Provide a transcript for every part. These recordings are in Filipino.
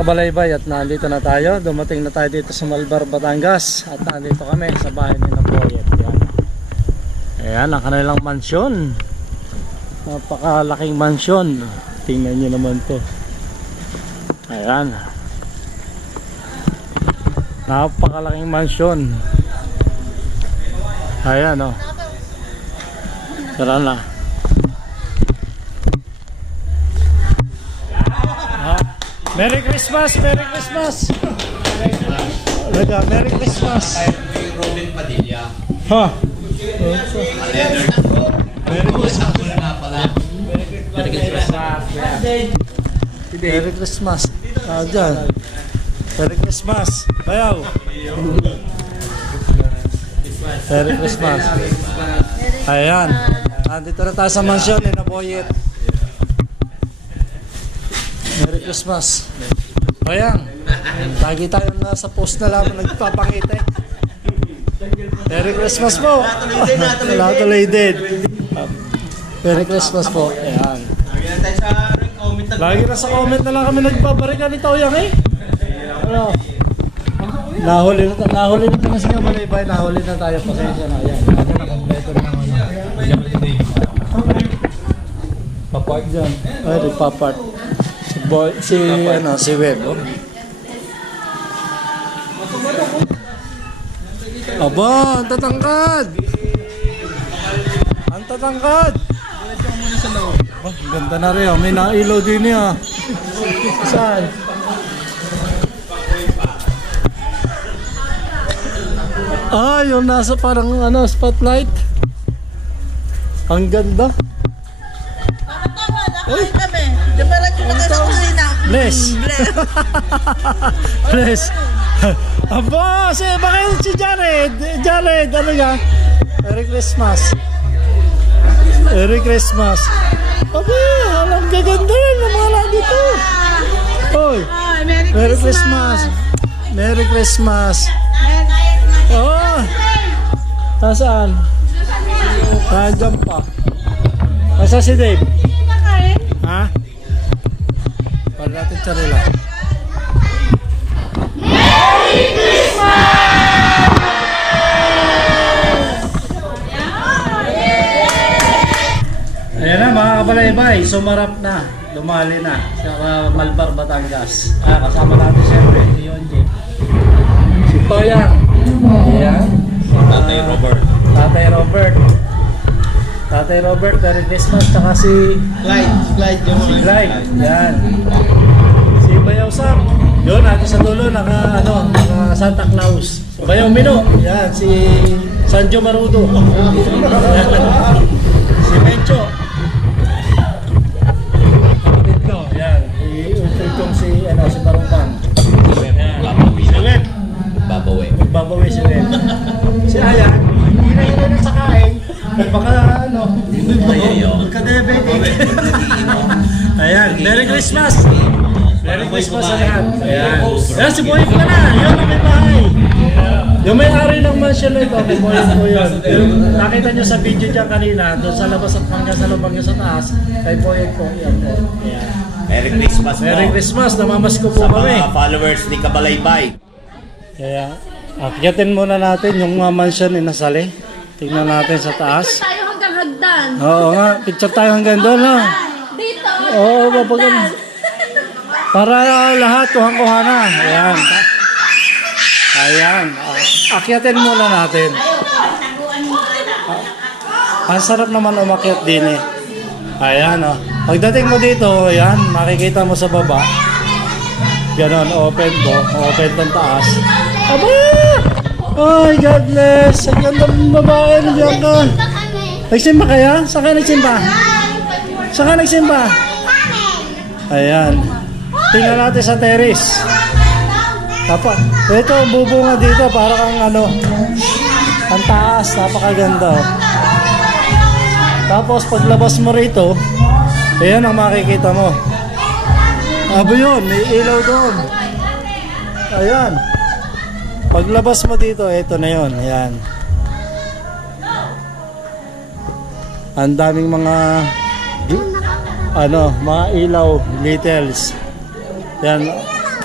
Kabalaybay at nandito na tayo. Dumating na tayo dito sa Malbar, Batangas. At nandito kami sa bahay ni Napoyet. Ayan ang kanilang mansyon. Napakalaking mansyon. Tingnan nyo naman to. Ayan. Napakalaking mansyon. Ayan o. Tara na. Merry Christmas! Merry Christmas! Merry Christmas! Robin Padilla. Ha? Merry Christmas. Merry Christmas. Dyan. Merry Christmas. Bayaw. Merry Christmas. Ayan. Nandito na tayo sa mansyon ni Napoyet. Merry Christmas. Ayan. Lagi tayo nasa post na lang nagpapakita eh. Merry Christmas po. Natuloy din. Merry Christmas po. Ayan. Lagi na sa comment na lang kami nagpabarika ni Toyang eh. Ano? Nahuli na tayo sa Kabalaybay. Nahuli na tayo. Pasensya na. Ayan. Lagi na kompleto na naman. Papark dyan. Ay, nagpapark. Si Web. Oh. Aba, ang tatangkad. Ang tatangkad. Oh, ganda na rin. May nailaw din niya. Saan? Ah, yung nasa parang spotlight. Ang ganda. Uy! Kami. Dibaratyo na sa kusina. Les. Les. Aba, bakit si Jared? Jared, ano yan? Merry Christmas. Merry Christmas. Aba, alam gaganda yan ng mga lang dito. Oy, Merry Christmas. Merry Christmas. Oh, nasaan? Nandiyan pa. Nasa si Dave? Ha? Para natin tsarila. Merry Christmas! Ayan na mga Kabalaybay, sumarap na, lumali na sa Malbar, Batangas. Kasama natin siyempre si Yonji, si Toyang, ayan, Tatay Robert. Tatay Robert, Merry Christmas, tsaka si Clyde, yan. Si Bayaw Sam, yun, natin sa dulo, naka Santa Claus. Bayaw Mino, yan, si Sanjo Marudo. Si Mencho. Kapatid ko, yan. Si Barumpan. Si Web. Babawi si Web. Si Ayan, hindi na sa kain. Baka magka-diabetic. Ayan, Merry Christmas! Merry Christmas sa lahat. Ayan. Ayan, si Boy ka na. Yun ang may bahay. Yung may-ari ng mansion na ito, si Boy po yun. Nakita nyo sa video dyan kanina, doon sa labas at hanggang sa lubang sa taas, kay Boy po. Yan po. Ayan. Merry Christmas po. Merry Christmas, namamasko po sa kami. mga followers ni Kabalaybay. Kaya, akyatin muna natin yung mansion ni Nasali. Tingnan natin sa taas. Picture tayo hanggang hagdan. Oo nga, picture tayo hanggang doon, no? Dito. Oo, papagan. Para lahat kuha na. Ayan. Ayan. Akyatin muna natin. Ang sarap naman umakyat din eh. Ayan, oh. Pagdating mo dito, ayan, makikita mo sa baba. Ganon, open to. Open tong taas. Aba! Ay, God bless. Ang ganda ng babae. Nandiyan ka. Nagsimba kaya? Saan ka nagsimba? Saan ka nagsimba? Ayan. Tingnan natin sa terrace. Ito, bubunga dito. Para kang ang taas. Napakaganda. Tapos, paglabas mo rito, ayan ang makikita mo. Abo yun, may ilaw doon. Ayan. Paglabas mo dito, ito na yun. Ayan. Ang daming mga mga ilaw, littles. Yan.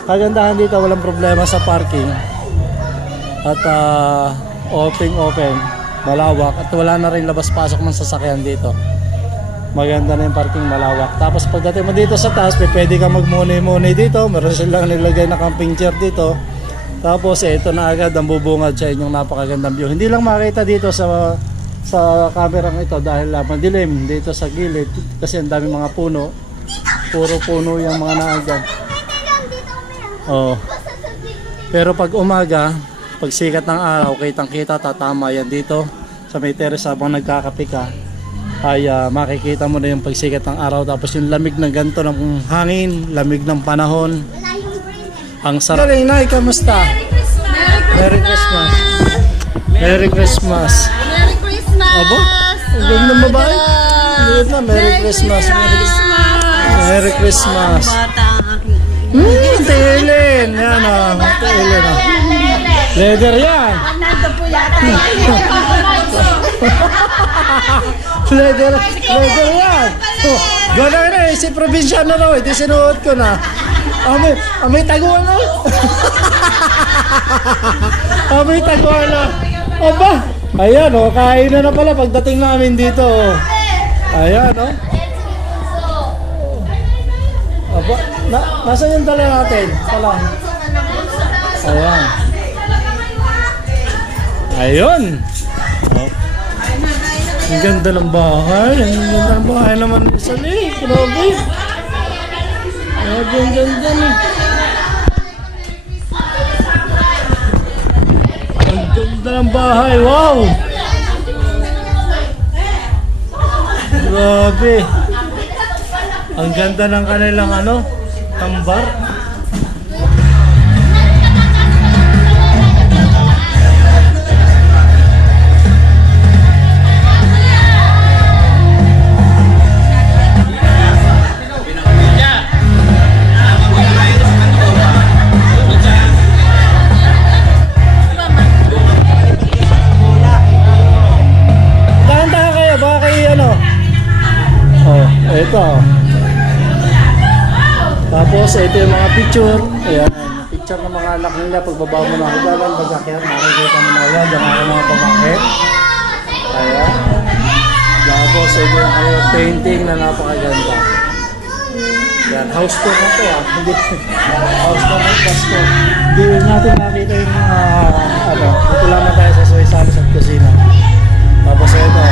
kagandahan dito, walang problema sa parking. At open, malawak. At wala na rin labas-pasok ng sasakyan dito. Maganda na yung parking, malawak. Tapos pagdating mo dito sa taas, pwede ka magmuni-muni dito. Meron silang nilagay na camping chair dito. Tapos ito na agad ang bubungad sa inyong napakagandang view. Hindi lang makita dito sa kamerang ito dahil madilim dito sa gilid kasi ang dami mga puno. Puro puno yung mga naagad. Oh. Pero pag umaga, pag sikat ng araw, kitang-kita, tatama yan dito sa may terrace habang nagkakape ka. Ay makikita mo na yung pagsikat ng araw, tapos yung lamig ng ganito ng hangin, lamig ng panahon. Ang sarap. Nay, kamusta? Merry Christmas. Merry Christmas. Merry Christmas! Abo? Ang ganda ng babae. Good na, Merry Christmas. Merry Christmas. Helen. Yan o. Helen o. Leather yan. Nando po yata. Leather yan. Gano'n na eh, si probinsya na raw, ito sinuot ko na. Amoy taguan na. Amoy taguan na. Aba, ayan o, kain na pala pagdating namin dito. Ayan o. Aba, nasaan yung dala natin? Pala. Ayan. Ayun. Oh. Ang ganda ng bahay. Ang ganda ng bahay naman ni Sally. Grabe. Grabe, ang ganda na. Ang ganda ng bahay. Wow! Grabe. Ang ganda ng kanilang tambar. Ito. Tapos ito yung mga picture. Ayan, picture ng mga anak nila. Pagbaba mo na hagalan, pagkakyan, makikita mo na agad ang aking mga pamangkin. Ayan. Tapos ito yung kanilang painting na napakaganda. Yan, house tour na to Hindi, house tour na Pasko. Hindi natin nakita yung dito lamang tayo sa Soy Salos at Kusina. Tapos ito.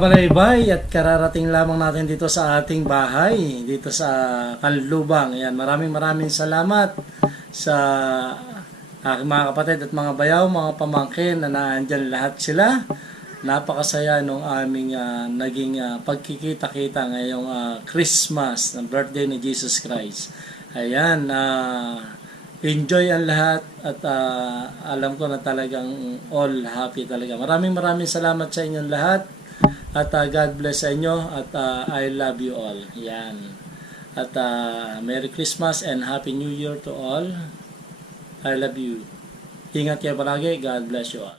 kabalaybay at kararating lamang natin dito sa ating bahay, dito sa Kanlubang. Ayan, maraming salamat sa aking mga kapatid at mga bayaw, mga pamangkin na naandyan lahat sila. Napakasaya nung aming naging pagkikita-kita ngayong Christmas, ng birthday ni Jesus Christ. Ayan, enjoy ang lahat at alam ko na talagang all happy talaga. Maraming salamat sa inyong lahat at God bless sa inyo at I love you all. Yan. At Merry Christmas and Happy New Year to all. I love you. Ingat kayo palagi. God bless you all.